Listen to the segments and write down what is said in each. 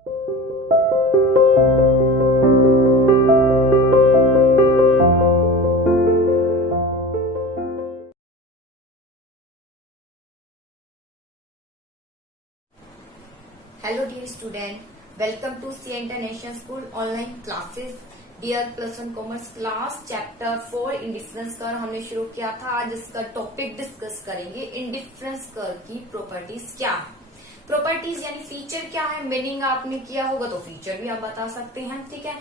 Hello dear student, welcome to C International School online classes. Dear plus 1 commerce class chapter 4 indifference curve हमने शुरू किया था। आज इसका टॉपिक डिस्कस करेंगे। इंडिफरेंस कर्व की प्रॉपर्टीज क्या है, प्रॉपर्टीज यानी फीचर क्या है। मीनिंग आपने किया होगा तो फीचर भी आप बता सकते हैं, ठीक है।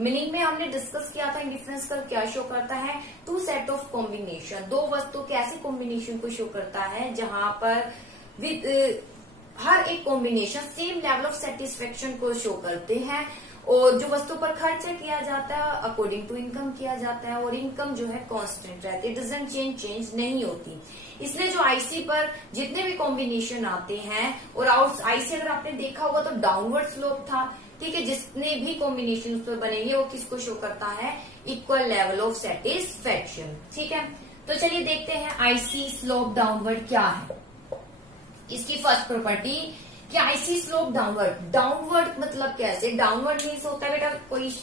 मीनिंग में हमने डिस्कस किया था इंडिफरेंस कर्व क्या शो करता है, टू सेट ऑफ कॉम्बिनेशन, दो वस्तु के ऐसे कॉम्बिनेशन को शो करता है जहां पर विद हर एक combination same level of satisfaction को शो करते हैं और जो वस्तु पर खर्चा किया जाता है अकॉर्डिंग टू इनकम किया जाता है और इनकम जो है कांस्टेंट रहती है, डजंट चेंज नहीं होती। इसलिए जो आईसी पर जितने भी कॉम्बिनेशन आते हैं और आईसी अगर आपने देखा होगा तो डाउनवर्ड स्लोप था, ठीक है। जितने भी कॉम्बिनेशन उस पर बनेंगे वो किसको शो करता है, इक्वल लेवल ऑफ सेटिस्फेक्शन, ठीक है। तो चलिए देखते हैं आईसी स्लोप डाउनवर्ड क्या है। इसकी फर्स्ट प्रॉपर्टी कि आईसी स्लोप डाउनवर्ड मतलब कैसे, डाउनवर्ड मीन्स होता है बेटा कोई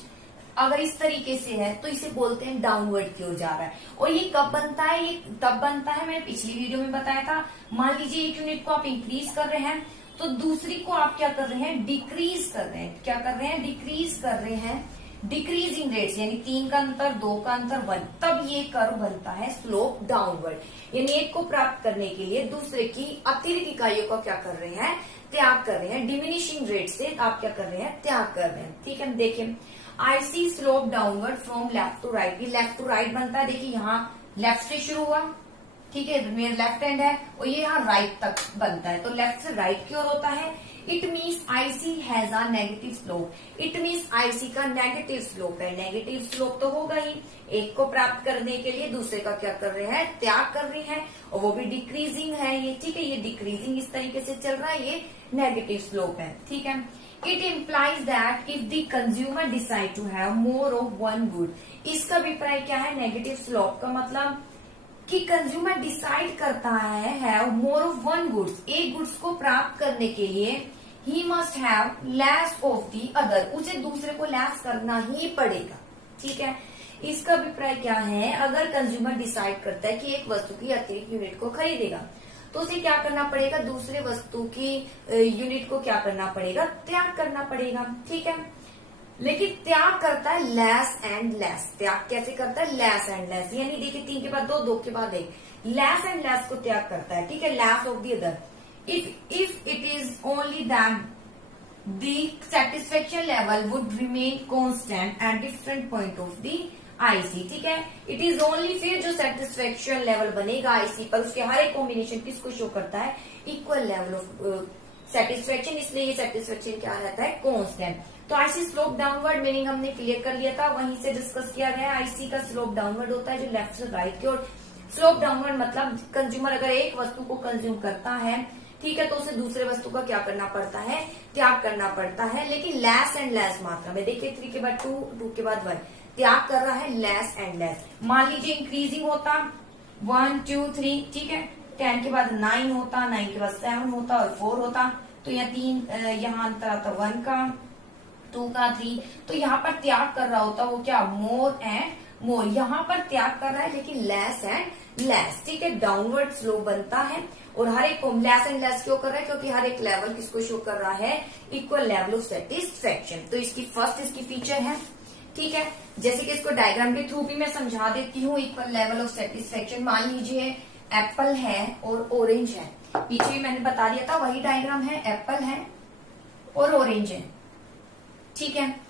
अगर इस तरीके से है तो इसे बोलते हैं डाउनवर्ड क्यों जा रहा है। और ये कब बनता है, ये तब बनता है, मैंने पिछली वीडियो में बताया था। मान लीजिए एक यूनिट को आप इंक्रीज कर रहे हैं तो दूसरी को आप क्या कर रहे हैं, डिक्रीज कर रहे हैं। क्या कर रहे हैं, डिक्रीज कर रहे हैं। डिक्रीजिंग रेट्स यानी 3 का अंतर, 2 का अंतर, 1, तब ये कर्व बनता है स्लोप डाउनवर्ड। यानी एक को प्राप्त करने के लिए दूसरे की अतिरिक्त इकाइयों का क्या कर रहे हैं, त्याग कर रहे हैं। डिमिनिशिंग रेट से आप क्या कर रहे हैं, त्याग कर रहे हैं, ठीक है। देखिए IC slope downward from left to right, ये लेफ्ट टू राइट बनता है। देखिए यहाँ लेफ्ट से शुरू हुआ, ठीक है, मेरा लेफ्ट हैंड है और ये यहाँ राइट तक बनता है, तो लेफ्ट से राइट की ओर होता है। It means IC has a negative slope, it means IC का नेगेटिव स्लोप है। नेगेटिव स्लोप तो होगा ही, एक को प्राप्त करने के लिए दूसरे का क्या कर रहे हैं, त्याग कर रहे हैं, और वो भी डिक्रीजिंग है ये, ठीक है। ये डिक्रीजिंग इस तरीके से चल रहा है, ये नेगेटिव स्लोप है, ठीक है। It implies that if the consumer decide to have more of one good, इसका अभिप्राय क्या है, नेगेटिव स्लोप का मतलब कि कंज्यूमर डिसाइड करता है have more of one goods, एक गुड्स को प्राप्त करने के लिए he must have less of the other, उसे दूसरे को लेस करना ही पड़ेगा, ठीक है। इसका अभिप्राय क्या है, अगर कंज्यूमर डिसाइड करता है कि एक वस्तु की अतिरिक्त यूनिट को खरीदेगा तो उसे क्या करना पड़ेगा, दूसरे वस्तु की यूनिट को क्या करना पड़ेगा, त्याग करना पड़ेगा, ठीक है। लेकिन त्याग करता है लेस एंड लेस। त्याग कैसे करता है, लेस एंड लेस, यानी देखिए 3 के बाद 2, 2 के बाद 1, लेस एंड लेस को त्याग करता है, ठीक है, less of the other. If it is only that the satisfaction level would remain constant at different point of the IC, ठीक है। इट इज ओनली, फिर जो सेटिस्फेक्शन लेवल बनेगा आईसी पर उसके हर एक कॉम्बिनेशन किसको शो करता है, इक्वल लेवल ऑफ सेटिस्फेक्शन, इसलिए ये सेटिस्फेक्शन क्या रहता है, कांस्टेंट। तो आईसी स्लोप डाउनवर्ड मीनिंग हमने क्लियर कर लिया था, वहीं से डिस्कस किया गया। आईसी का स्लोप डाउनवर्ड होता है जो लेफ्ट से राइट की ओर। स्लोप डाउनवर्ड मतलब कंज्यूमर अगर एक वस्तु को कंज्यूम करता है, ठीक है, तो उसे दूसरे वस्तु का क्या करना पड़ता है, त्याग करना पड़ता है, लेकिन लेस एंड लेस मात्रा में। देखिए 3 के बाद 2, 2 के बाद 1, त्याग कर रहा है लेस एंड लेस। मान लीजिए इंक्रीजिंग होता 1, 2, 3, ठीक है, 10 के बाद 9 होता, 9 के बाद 7 होता और 4 होता, तो यहाँ 3 यहाँ अंतर आता 1 का, 2 का, 3, तो यहाँ पर त्याग कर रहा होता वो क्या, मोर एंड मोर। यहाँ पर त्याग कर रहा है लेकिन लेस एंड लेस, ठीक है। डाउनवर्ड स्लोप बनता है और हर एक को लेस एंड लेस क्यों कर रहा है, क्योंकि हर एक लेवल किसको शो कर रहा है, इक्वल लेवल ऑफ सेटिस्फेक्शन। तो इसकी फर्स्ट इसकी फीचर है, ठीक है। जैसे कि इसको डायग्राम के थ्रू भी मैं समझा देती हूँ। इक्वल लेवल ऑफ सेटिस्फेक्शन, मान लीजिए एप्पल है और ऑरेंज है, पीछे भी मैंने बता दिया था वही डायग्राम है, एप्पल है और ऑरेंज है, ठीक है।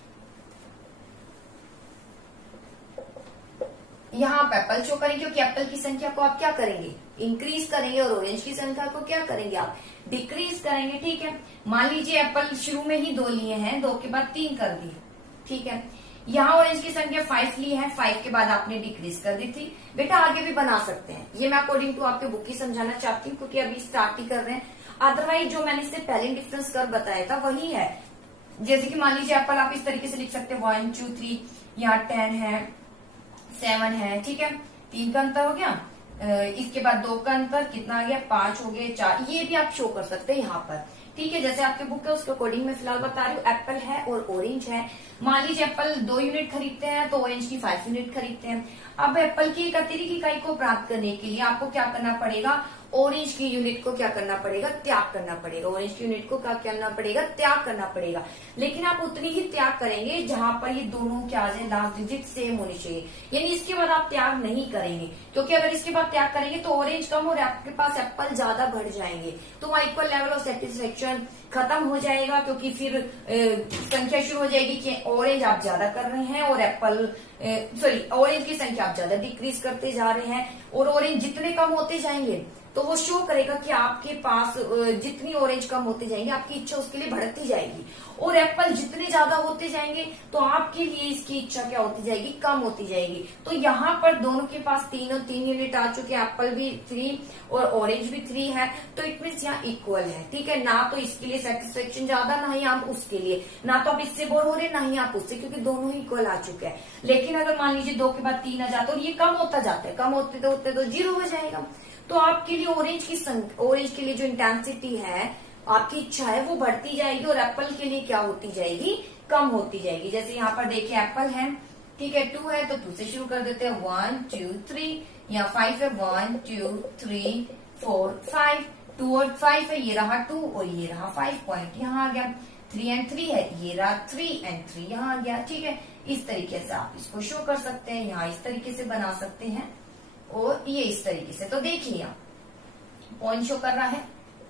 यहाँ आप एप्पल शो करेंगे क्योंकि एप्पल की संख्या को आप क्या करेंगे, इंक्रीज करेंगे, और ऑरेंज की संख्या को क्या करेंगे, आप डिक्रीज करेंगे, ठीक है। मान लीजिए एप्पल शुरू में ही 2 लिए हैं, 2 के बाद 3 कर दिए, ठीक है। यहाँ ऑरेंज की संख्या 5 ली है, 5 के बाद आपने डिक्रीज कर दी थी। बेटा आगे भी बना सकते हैं, ये मैं अकॉर्डिंग टू आपके बुक ही समझाना चाहती हूँ क्योंकि अभी स्टार्ट ही कर रहे हैं। अदरवाइज जो मैंने इससे पहले डिफरेंस कर बताया था वही है। जैसे कि मान लीजिए एप्पल आप इस तरीके से लिख सकते हैं 1, 2, 3, यहाँ 10 है, 7 है, ठीक है, 3 का अंतर हो गया। इसके बाद 2 का अंतर कितना आ गया, 5 हो गया, 4, ये भी आप शो कर सकते हैं यहाँ पर, ठीक है, जैसे आपके बुक है उसके अकॉर्डिंग मैं फिलहाल बता रही हूँ। एप्पल है और ऑरेंज है। मान लीजिए एप्पल 2 यूनिट खरीदते हैं तो ऑरेंज की 5 यूनिट खरीदते हैं। अब एप्पल की एक अतिरिक्त इकाई को प्राप्त करने के लिए आपको क्या करना पड़ेगा, ऑरेंज की यूनिट को क्या करना पड़ेगा, त्याग करना पड़ेगा। ऑरेंज की यूनिट को क्या करना पड़ेगा, त्याग करना पड़ेगा। लेकिन आप उतनी ही त्याग करेंगे जहां पर ये दोनों क्या आ जाए, लास्ट डिजिट सेम होनी चाहिए। यानी इसके बाद आप त्याग नहीं करेंगे, क्योंकि अगर इसके बाद त्याग करेंगे तो ऑरेंज कम और आपके पास एप्पल ज्यादा बढ़ जाएंगे, तो वहां इक्वल लेवल ऑफ सेटिस्फेक्शन खत्म हो जाएगा। क्योंकि फिर संख्या शुरू हो जाएगी कि ऑरेंज आप ज्यादा कर रहे हैं और एप्पल ऑरेंज की संख्या आप ज्यादा डिक्रीज करते जा रहे हैं, और ऑरेंज जितने कम होते जाएंगे तो वो शो करेगा कि आपके पास जितनी ऑरेंज कम होते जाएंगे आपकी इच्छा उसके लिए बढ़ती जाएगी, और एप्पल जितने ज्यादा होते जाएंगे तो आपके लिए इसकी इच्छा क्या होती जाएगी, कम होती जाएगी। तो यहाँ पर दोनों के पास 3 यूनिट आ चुके हैं, एप्पल भी 3 और ऑरेंज भी 3 है, तो इट मीन्स यहाँ इक्वल है। ठीक है, ना तो इसके लिए सेटिस्फेक्शन ज्यादा, ना ही आप उसके लिए, ना तो आप इससे बोर हो रहे ना ही आप उससे, क्योंकि दोनों ही इक्वल आ चुके हैं। लेकिन अगर मान लीजिए 2 के बाद 3 आ जाता है और ये कम होता जाता है, कम होते तो 0 हो जाएगा। तो आपके लिए ऑरेंज के लिए जो इंटेंसिटी है, आपकी इच्छा है, वो बढ़ती जाएगी, और एप्पल के लिए क्या होती जाएगी, कम होती जाएगी। जैसे यहाँ पर देखिए एप्पल है, ठीक है, 2 है तो 2 से शुरू कर देते हैं, 1 2 3, यहाँ 5 है, 1 2 3 4 5, 2 और 5 है, ये रहा 2 और ये रहा 5 पॉइंट यहाँ आ गया। 3 एंड 3 है, ये रहा 3 एंड 3 यहाँ आ गया। ठीक है, इस तरीके से आप इसको शो कर सकते हैं, यहाँ इस तरीके से बना सकते हैं, और ये इस तरीके से। तो देखिए यहाँ पॉइंट शो कर रहा है,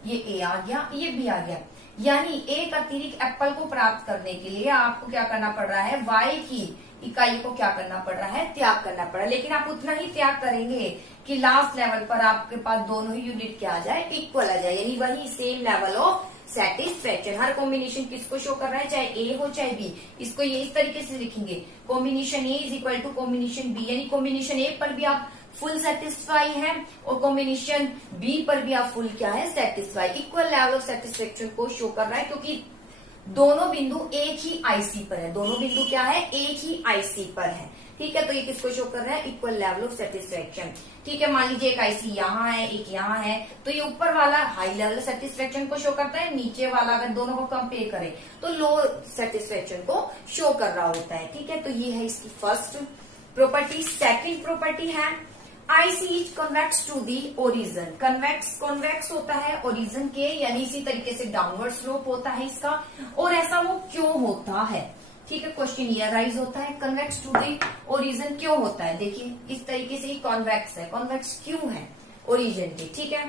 ये ए आ गया, ये बी आ गया। यानी एक अतिरिक्त एप्पल को प्राप्त करने के लिए आपको क्या करना पड़ रहा है, वाई की इकाई को क्या करना पड़ रहा है, त्याग करना पड़ रहा है। लेकिन आप उतना ही त्याग करेंगे कि लास्ट लेवल पर आपके पास दोनों ही यूनिट क्या आ जाए, इक्वल आ जाए, यानी वही same level of satisfaction. Her combination किसको शो कर रहा है, चाहे ए हो चाहे बी, इसको ये इस तरीके से लिखेंगे, combination A is equal to combination B, यानी कॉम्बिनेशन ए पर भी आप फुल सेटिस्फाई है और कॉम्बिनेशन बी पर भी आप फुल क्या है, satisfy. Equal level of satisfaction को शो कर रहा है, क्योंकि दोनों बिंदु एक ही आईसी पर है, दोनों बिंदु क्या है, एक ही आईसी पर है। ठीक है, तो ये किसको शो कर रहा है, इक्वल लेवल ऑफ सेटिस्फेक्शन। ठीक है, मान लीजिए एक आईसी यहाँ है, एक यहाँ है, तो ये ऊपर वाला हाई लेवल सेटिस्फेक्शन को शो करता है, नीचे वाला अगर दोनों को कंपेयर करें तो लो सेटिस्फेक्शन को शो कर रहा होता है। ठीक है, तो ये है इसकी फर्स्ट प्रॉपर्टी। सेकंड प्रॉपर्टी है IC is convex to the origin. Convex होता है ओरिजन के, यानी इसी तरीके से डाउनवर्ड स्लोप होता है इसका। और ऐसा वो क्यों होता है, ठीक है, क्वेश्चन ये राइज होता है, कन्वेक्स टू दी ओरिजन क्यों होता है। देखिए इस तरीके से ही कॉन्वेक्स है, कॉन्वेक्स क्यों है ओरिजन के। ठीक है,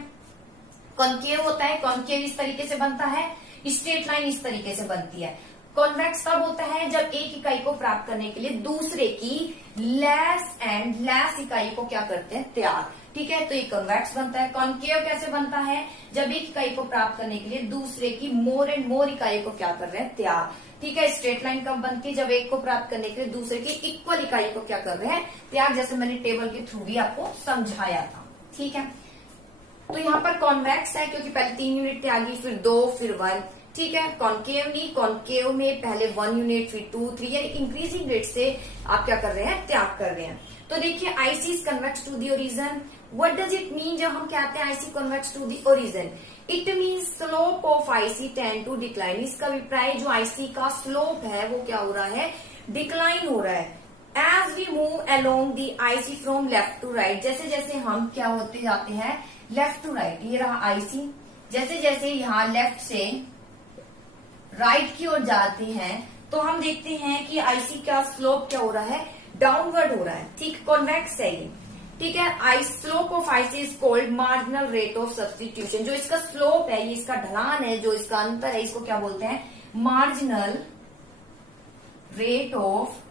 कॉन्केव होता है, कॉन्केव इस तरीके से बनता है, स्ट्रेट लाइन इस तरीके से बनती है। कॉन्वेक्स तब होता है जब एक इकाई को प्राप्त करने के लिए दूसरे की लेस इकाई को क्या करते हैं, त्याग। ठीक है, तो ये कॉन्वेक्स बनता है। कॉन्केव कैसे बनता है, जब एक इकाई को प्राप्त करने के लिए दूसरे की मोर एंड मोर इकाई को क्या कर रहे हैं, त्याग। ठीक है, स्ट्रेट लाइन कब बनती है, जब एक को प्राप्त करने के लिए दूसरे की इक्वल इकाई को क्या कर रहे हैं, त्याग, जैसे मैंने टेबल के थ्रू भी आपको समझाया था। ठीक है, तो यहाँ पर कॉन्वेक्स है क्योंकि पहले 3 यूनिट त्यागी, फिर 2, फिर 1। ठीक है, कॉन्केव नहीं, कॉन्केव में पहले 1 यूनिट, फिर 2, 3, यानी इंक्रीजिंग रेट से आप क्या कर रहे हैं, त्याग कर रहे हैं। तो देखिए IC is convex to the origin. What does it mean जब हम कहते हैं IC convex to the origin, it means slope of IC tend to decline. इसका अभिप्राय जो आईसी का स्लोप है वो क्या हो रहा है, डिक्लाइन हो रहा है। As we move along the IC from left to right, जैसे जैसे हम क्या होते जाते हैं, लेफ्ट टू राइट, ये रहा आईसी, जैसे जैसे यहाँ लेफ्ट से राइट की ओर जाते हैं तो हम देखते हैं कि आईसी का स्लोप क्या हो रहा है, डाउनवर्ड हो रहा है। ठीक, कॉन्वेक्स है ये। ठीक है, I slope of IC is called marginal rate of substitution. जो इसका स्लोप है, ये इसका ढलान है, जो इसका अंतर है, इसको क्या बोलते हैं, मार्जिनल रेट ऑफ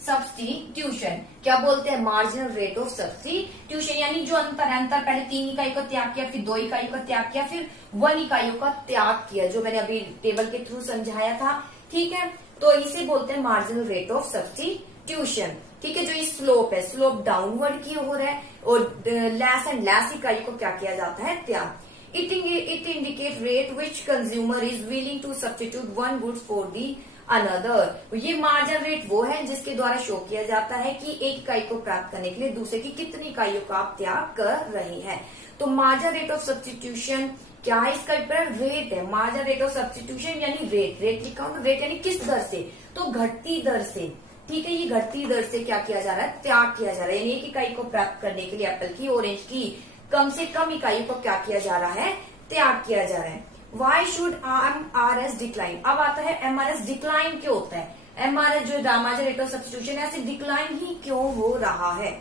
सब्स्टिट्यूशन। क्या बोलते हैं, मार्जिनल रेट ऑफ सब्स्टिट्यूशन, यानी जो अंतर है, अंतर पहले 3 इकाई का त्याग किया, फिर 2 इकाइयों का त्याग किया, फिर 1 इकाइयों का त्याग किया, जो मैंने अभी टेबल के थ्रू समझाया था। ठीक है, तो इसे बोलते हैं मार्जिनल रेट ऑफ सब्स्टिट्यूशन। ठीक है, जो ये स्लोप है, स्लोप डाउनवर्ड की ओर है, और लेस एंड लेस इकाई को क्या किया जाता है, त्याग। It indicate rate which consumer is willing to substitute one goods for the another. ये मार्जिनल रेट वो है जिसके द्वारा शो किया जाता है कि एक इकाई को प्राप्त करने के लिए दूसरे की कितनी इकाइयों का आप त्याग कर रहे हैं। तो मार्जिनल रेट ऑफ सब्स्टिट्यूशन क्या है इसका विपरीत? रेट है। मार्जिनल रेट ऑफ सब्स्टिट्यूशन यानी रेट, रेट लिखा होगा, रेट यानी किस दर से, तो घटती दर से। ठीक है, ये घटती दर से क्या किया जा रहा है? त्याग किया जा रहा है। यानी एक इकाई को प्राप्त करने के लिए एप्पल की, ऑरेंज की कम से कम इकाई को क्या किया जा रहा है? त्याग किया जा रहा है। Why should MRS decline? अब आता है MRS डिक्लाइन क्यों होता है? MRS जो मार्जिनल रेट ऑफ सब्स्टिट्यूशन है, ऐसे डिक्लाइन ही क्यों हो रहा है?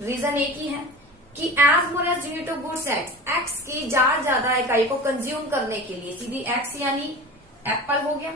रीजन एक ही है कि as more as unit of goods X की ज्यादा इकाई को कंज्यूम करने के लिए, सीधी एक्स यानी एप्पल हो गया,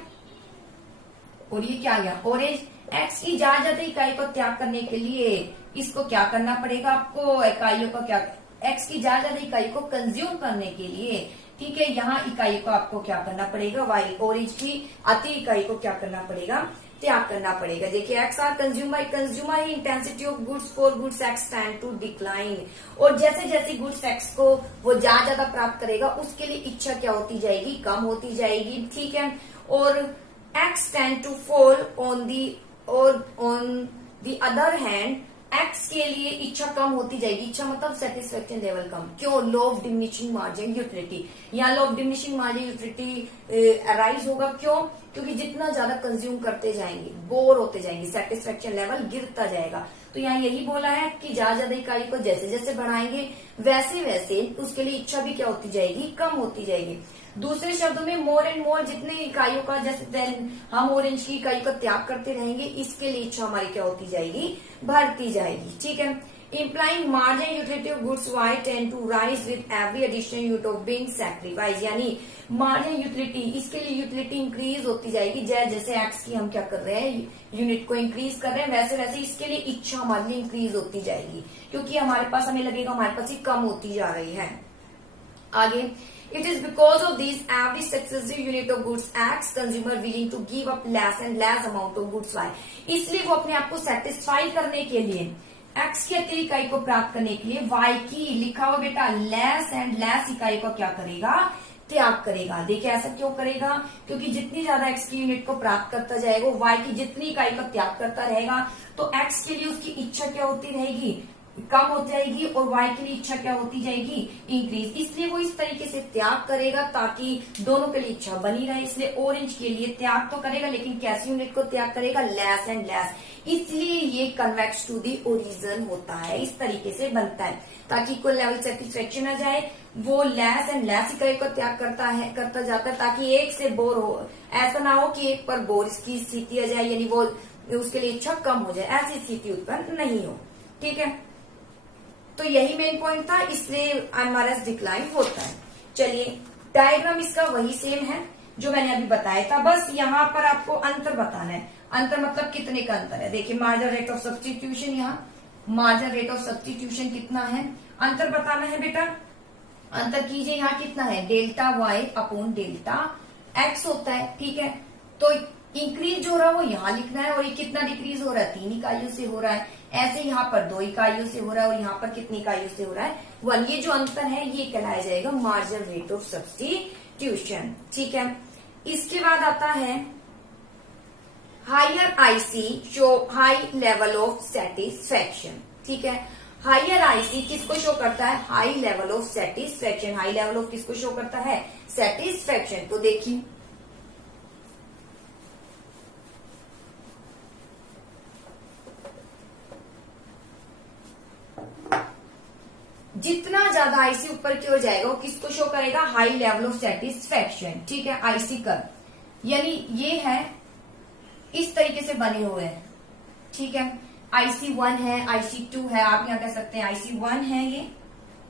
और ये क्या गया? ऑरेंज। एक्स की ज्यादा इकाई को त्याग करने के लिए इसको क्या करना पड़ेगा आपको? इकाइयों को क्या, एक्स की ज्यादा इकाई को कंज्यूम करने के लिए, ठीक है, यहाँ इकाई को आपको क्या करना पड़ेगा? वाई, ऑरेंज की अति इकाई को क्या करना पड़ेगा? त्याग करना पड़ेगा। देखिए एक्स आर कंज्यूमर ही intensity of goods for goods X tend to decline. और जैसे जैसे गुड्स एक्स को वो ज्यादा प्राप्त करेगा, उसके लिए इच्छा क्या होती जाएगी? कम होती जाएगी। ठीक है, और X tend to fall on the other hand, X के लिए इच्छा कम होती जाएगी। इच्छा मतलब सेटिस्फेक्शन लेवल कम। क्यों? Law of diminishing margin utility. यहाँ law of diminishing margin utility arise होगा। क्यों? क्योंकि जितना ज्यादा कंज्यूम करते जाएंगे, बोर होते जाएंगे, सेटिस्फेक्शन लेवल गिरता जाएगा। तो यहाँ यही बोला है कि ज्यादा इकाई को जैसे जैसे बढ़ाएंगे, वैसे वैसे उसके लिए इच्छा भी क्या होती जाएगी? कम होती जाएगी। दूसरे शब्दों में मोर एंड मोर जितने इकाइयों का, जैसे हम ऑरेंज की इकाई को त्याग करते रहेंगे, इसके लिए इच्छा हमारी क्या होती जाएगी? बढ़ती जाएगी। ठीक है, implying margin utility of goods y tend to rise with every additional unit of being sacrificed। यानी मार्जिन यूटिलिटी, इसके लिए यूटिलिटी इंक्रीज होती जाएगी। जैसे एक्स की हम क्या कर रहे हैं? यूनिट को इंक्रीज कर रहे हैं, वैसे वैसे इसके लिए इच्छा हमारे लिए इंक्रीज होती जाएगी, क्योंकि हमारे पास, हमें लगेगा हमारे पास ही कम होती जा रही है। आगे, it is because of these every successive unit of goods X consumer willing to give up less and less amount of goods Y। इसलिए वो अपने आप को सेटिस्फाई करने के लिए, X की अति इकाई को प्राप्त करने के लिए Y की, लिखा हुआ बेटा, लेस एंड लेस इकाई को क्या करेगा? त्याग करेगा। देखिए ऐसा क्यों करेगा? क्योंकि जितनी ज्यादा X की यूनिट को प्राप्त करता जाएगा, Y की जितनी इकाई को त्याग करता रहेगा, तो X के लिए उसकी इच्छा क्या होती रहेगी? कम हो जाएगी, और Y के लिए इच्छा क्या होती जाएगी? इंक्रीज। इसलिए वो इस तरीके से त्याग करेगा ताकि दोनों के लिए इच्छा बनी रहे। इसलिए ऑरेंज के लिए त्याग तो करेगा, लेकिन कैसी यूनिट को त्याग करेगा? Less and less. इसलिए ये कन्वेक्स टू दी ओरिजिन होता है, इस तरीके से बनता है ताकि कोई लेवल सेटिस्फेक्शन आ जाए। वो लेस एंड लेस इकाई को त्याग करता जाता है ताकि एक से बोर हो, ऐसा ना हो कि एक पर बोर इसकी स्थिति आ जाए, यानी वो उसके लिए इच्छा कम हो जाए, ऐसी स्थिति उत्पन्न नहीं हो। ठीक है, तो यही मेन पॉइंट था, इसलिए एमआरएस डिक्लाइन होता है। चलिए, डायग्राम इसका वही सेम है जो मैंने अभी बताया था, बस यहाँ पर आपको अंतर बताना है। अंतर मतलब कितने का अंतर है? देखिए मार्जिनल रेट ऑफ सब्स्टिट्यूशन, यहाँ मार्जिनल रेट ऑफ सब्स्टिट्यूशन कितना है, अंतर बताना है बेटा। अंतर कीजिए, यहाँ कितना है? Delta Y upon delta X होता है। ठीक है, तो इंक्रीज जो हो रहा है वो यहाँ लिखना है, और ये कितना डिक्रीज हो रहा है? 3 इकाइयों से हो रहा है। ऐसे यहाँ पर 2 इकाइयों से हो रहा है, और यहाँ पर कितनी इकाइयों से हो रहा है? 1। ये जो अंतर है ये कहलाया जाएगा मार्जिनल रेट ऑफ सब्स्टिट्यूशन। ठीक है, इसके बाद आता है higher IC show high level of satisfaction. ठीक है, हायर आईसी किसको शो करता है? High level of satisfaction. High level of किसको शो करता है? सेटिस्फेक्शन। तो देखिए जितना ज्यादा आईसी ऊपर की ओर जाएगा वो किसको शो करेगा? High level of satisfaction. ठीक है, आईसी कर्व यानी ये है, इस तरीके से बने हुए हैं। ठीक है, IC1 है, IC2 है, आप यहाँ कह सकते हैं IC1 है ये,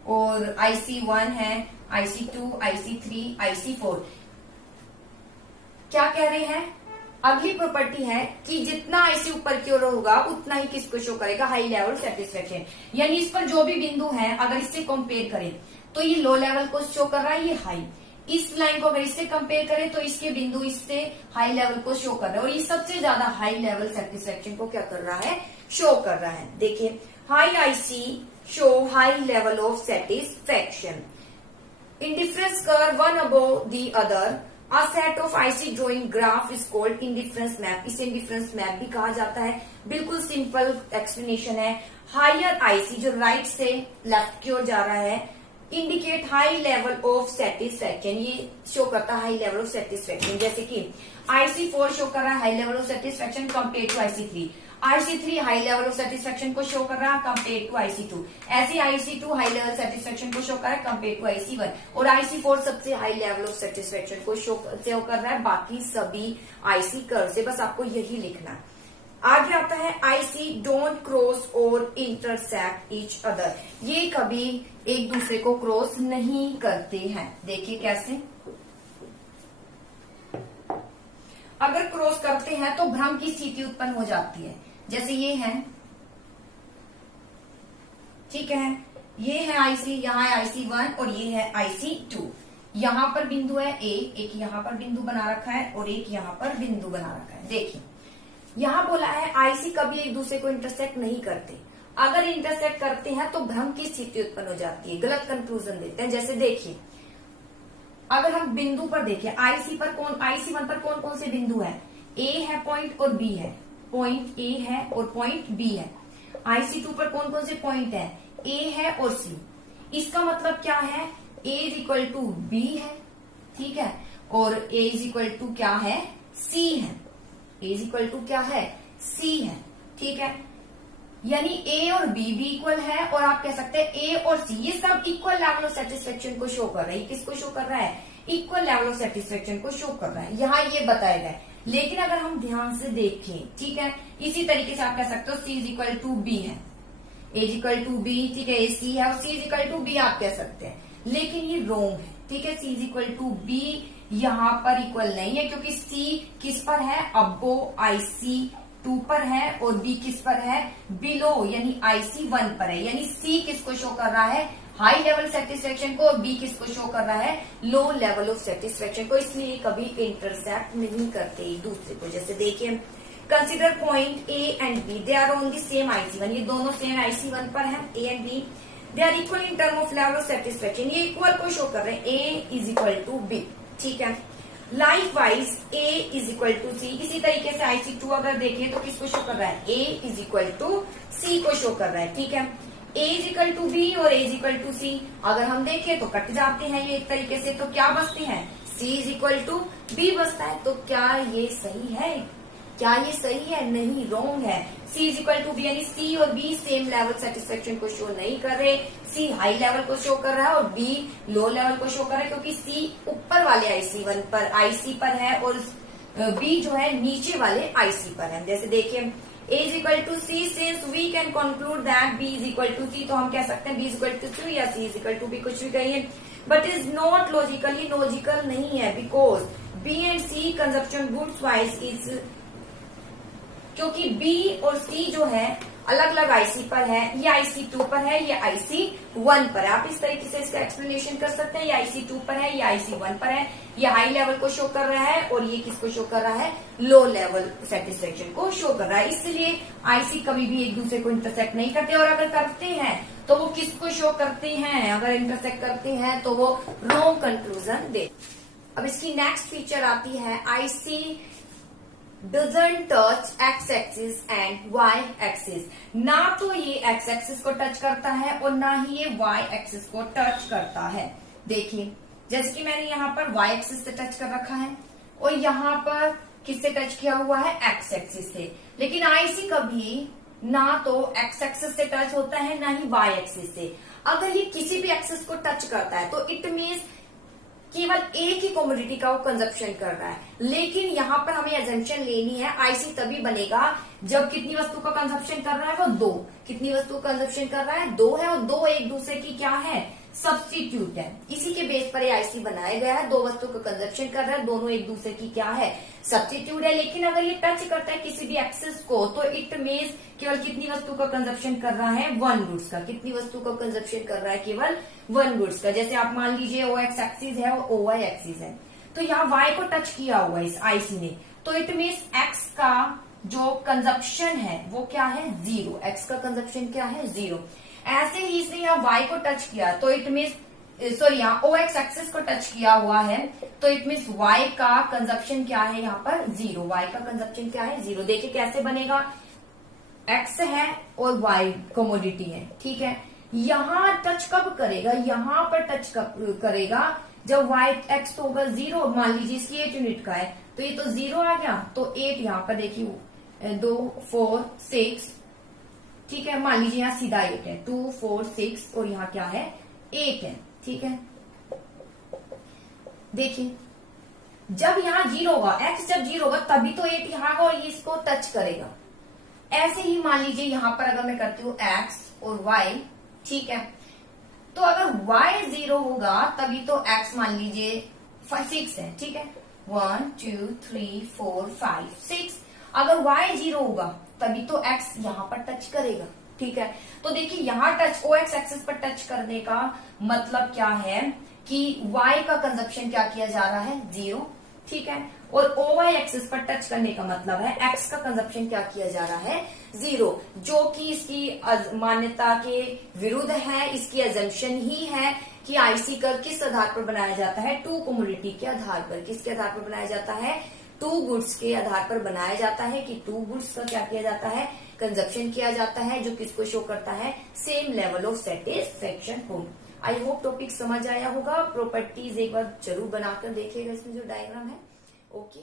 और IC1 है, IC2, IC3, IC4। क्या कह रहे हैं? अगली प्रॉपर्टी है कि जितना आईसी ऊपर की ओर होगा उतना ही किसको शो करेगा? High level satisfaction. यानी इस पर जो भी बिंदु है अगर इससे कंपेयर करें तो ये लो लेवल को शो कर रहा है, ये हाई। इस लाइन को अगर इससे कंपेयर करें तो इसके बिंदु इससे हाई लेवल को शो कर रहा है, और ये सबसे ज्यादा हाई लेवल सेटिस्फेक्शन को क्या कर रहा है? शो कर रहा है। देखिए, high IC show high level of satisfaction. Indifference curve one above the other, A set of IC drawing graph is called indifference map। इसे indifference map भी कहा जाता है। बिल्कुल सिंपल एक्सप्लेनेशन है। हायर आईसी जो राइट से लेफ्ट की ओर जा रहा है, indicate high level of satisfaction, ये शो करता है हाई लेवल ऑफ सेटिस्फेक्शन। जैसे कि IC4 शो कर रहा है high level of satisfaction compare to IC3, IC3 high level of satisfaction को शो कर रहा है कंपेयर टू IC2, ऐसे IC2 हाई लेवल सेटिस्फेक्शन को शो कर रहा है कंपेयर टू IC1, और IC4 सबसे हाई लेवल ऑफ सेटिस्फेक्शन को शो कर रहा है बाकी सभी IC कर्व से। बस आपको यही लिखना है। आगे आता है IC डोंट क्रॉस और इंटरसेक्ट ईच अदर, ये कभी एक दूसरे को क्रॉस नहीं करते हैं। देखिए कैसे, अगर क्रॉस करते हैं तो भ्रम की स्थिति उत्पन्न हो जाती है। जैसे ये है, ठीक है, ये है IC, यहाँ है IC1 और ये है IC2। यहां पर बिंदु है A, एक यहां पर बिंदु बना रखा है और एक यहां पर बिंदु बना रखा है। देखिए यहां बोला है IC कभी एक दूसरे को इंटरसेक्ट नहीं करते, अगर इंटरसेक्ट करते हैं तो भ्रम की स्थिति उत्पन्न हो जाती है, गलत कंक्लूजन देते हैं। जैसे देखिए, अगर हम बिंदु पर देखें IC1 पर कौन कौन से बिंदु है, A है पॉइंट और B है, पॉइंट A है और पॉइंट B है। IC2 पर कौन कौन से पॉइंट है, A है और C। इसका मतलब क्या है, A is equal to B है, ठीक है, और A इज इक्वल टू क्या है, C है। A इज इक्वल टू क्या है, C है, ठीक है। यानी A और B भी इक्वल है, और आप कह सकते हैं A और C ये सब इक्वल लेवल ऑफ सेटिस्फेक्शन को शो कर रहे हैं। किसको शो कर रहा है, इक्वल लेवल ऑफ सेटिस्फेक्शन को शो कर रहा है, यहाँ ये बताया गया है। लेकिन अगर हम ध्यान से देखें, ठीक है, इसी तरीके से आप कह सकते हो C is equal to B है, A is equal to B, ठीक है, C है और C is equal to B आप कह सकते हैं, लेकिन ये रॉन्ग है, ठीक है। C is equal to B यहाँ पर इक्वल नहीं है, क्योंकि C किस पर है, अबो IC2 पर है, और B किस पर है, बिलो यानी IC1 पर है। यानी C किसको शो कर रहा है, हाई लेवल सेटिस्फेक्शन को, और B किसको शो कर रहा है, लो लेवल ऑफ सेटिस्फेक्शन को। इसलिए कभी इंटरसेक्ट नहीं करते एक दूसरे को। जैसे देखिए, consider point A and B, they are on the same IC1, ये दोनों सेम IC1 पर है, A and B, they are equal in term of level of satisfaction, ये इक्वल को शो कर रहे हैं, A is equal to B, ठीक है। Likewise A is equal to C, इसी तरीके से IC2 अगर देखें तो किसको शो कर रहा है, A is equal to C को शो कर रहा है, ठीक है। A is equal to B और A is equal to C अगर हम देखें तो कट जाते हैं ये एक तरीके से, तो क्या बचते हैं, C is equal to B बचता है। तो क्या ये सही है, क्या ये सही है, नहीं, रॉन्ग है। C is equal to B यानी C और B सेम लेवल सेटिस्फेक्शन को शो नहीं कर रहे, C हाई लेवल को शो कर रहा है और B लो लेवल को शो कर रहा है, क्योंकि C ऊपर वाले IC1 पर IC पर है और B जो है नीचे वाले IC पर है। जैसे देखिए, A is equal to C, since we can conclude that B is equal to C, तो हम कह सकते हैं B is equal to C या C is equal to B, कुछ भी कहिए, but is not logical, ये logical नहीं है, because B and C consumption goods wise is, क्योंकि B और C जो है अलग अलग IC पर है, ये IC2 पर है, ये IC1 पर है। आप इस तरीके से इसका एक्सप्लेनेशन कर सकते हैं, ये IC2 पर है, ये IC1 पर है, ये हाई लेवल को शो कर रहा है और ये किसको शो कर रहा है, लो लेवल सेटिस्फेक्शन को शो कर रहा है। इसलिए IC कभी भी एक दूसरे को इंटरसेक्ट नहीं करते, और अगर करते हैं तो वो किसको शो करते हैं, अगर इंटरसेक्ट करते हैं तो वो रॉन्ग कंक्लूजन दे। अब इसकी नेक्स्ट फीचर आती है IC doesn't touch x axis and y axis, ना तो ये x axis को टच करता है और ना ही ये y axis को टच करता है। देखिए, जैसे कि मैंने यहाँ पर y axis से टच कर रखा है और यहाँ पर किससे टच किया हुआ है, x axis से, लेकिन IC कभी ना तो x axis से टच होता है ना ही y axis से। अगर ये किसी भी एक्सिस को टच करता है तो इट मीन्स केवल एक ही कमोडिटी का वो कंजप्शन कर रहा है। लेकिन यहाँ पर हमें एजम्पशन लेनी है, IC तभी बनेगा जब कितनी वस्तु का कंजप्शन कर रहा है, वो 2। कितनी वस्तु का कंजप्शन कर रहा है, 2 है, और 2 एक दूसरे की क्या है, सब्स्टिट्यूट है। इसी के बेस पर ये IC बनाया गया है, 2 वस्तु का कंजप्शन कर रहा है, दोनों एक दूसरे की क्या है, सब्स्टिट्यूट है। लेकिन अगर ये टच करता है किसी भी एक्सिस को तो इट मीन्स केवल कितनी वस्तु का कंजप्शन कर रहा है, 1 गुड्स का। कितनी वस्तु का कंजप्शन कर रहा है, केवल 1 गुड्स का। जैसे आप मान लीजिए OX एक्सिस है और OY एक्सिस है, तो यहाँ Y को टच किया हुआ है इस IC ने, तो इट मीन्स X का जो कंजप्शन है वो क्या है, 0। X का कंजप्शन क्या है, 0। ऐसे ही इसने यहाँ Y को टच किया तो इट मीन्स यहाँ OX एक्सिस को टच किया हुआ है, तो इट मीन्स Y का कंजप्शन क्या है, यहाँ पर 0। Y का कंजप्शन क्या है, 0। देखिए कैसे बनेगा, X है और Y कमोडिटी है, ठीक है। यहाँ टच कब करेगा, यहाँ पर टच कब करेगा जब वाई एक्स तो होगा 0, मान लीजिए इसकी 8 यूनिट का है तो ये तो 0 आ गया, तो 8 यहाँ पर देखिए 2 4 6, ठीक है, मान लीजिए यहाँ सीधा 8 है, 2 4 6 और यहाँ क्या है 8 है, ठीक है। देखिए जब यहाँ 0 होगा, x जब 0 होगा तभी तो 8 यहाँ होगा और ये इसको टच करेगा। ऐसे ही मान लीजिए यहाँ पर अगर मैं करती हूँ x और y, ठीक है, तो अगर y 0 होगा तभी तो x मान लीजिए 6 है, ठीक है, 1 2 3 4 5 6, अगर y 0 होगा तभी तो x यहाँ पर टच करेगा, ठीक है। तो देखिए यहाँ टच OX एक्सिस पर टच करने का मतलब क्या है कि y का कंजप्शन क्या किया जा रहा है 0, ठीक है, और OY एक्सिस पर टच करने का मतलब है x का कंजप्शन क्या किया जा रहा है 0, जो कि इसकी मान्यता के विरुद्ध है, इसकी अजम्पशन ही है कि आईसी कर्व किस आधार पर बनाया जाता है, टू कमोडिटी के आधार पर। किसके आधार पर बनाया जाता है, टू गुड्स के आधार पर बनाया जाता है कि टू गुड्स का क्या किया जाता है, कंजप्शन किया जाता है, जो किसको शो करता है, सेम लेवल ऑफ सेटिस्फेक्शन हो। आई होप टॉपिक समझ आया होगा। प्रॉपर्टीज एक बार जरूर बनाकर देखिएगा इसमें जो डायग्राम है। ओके।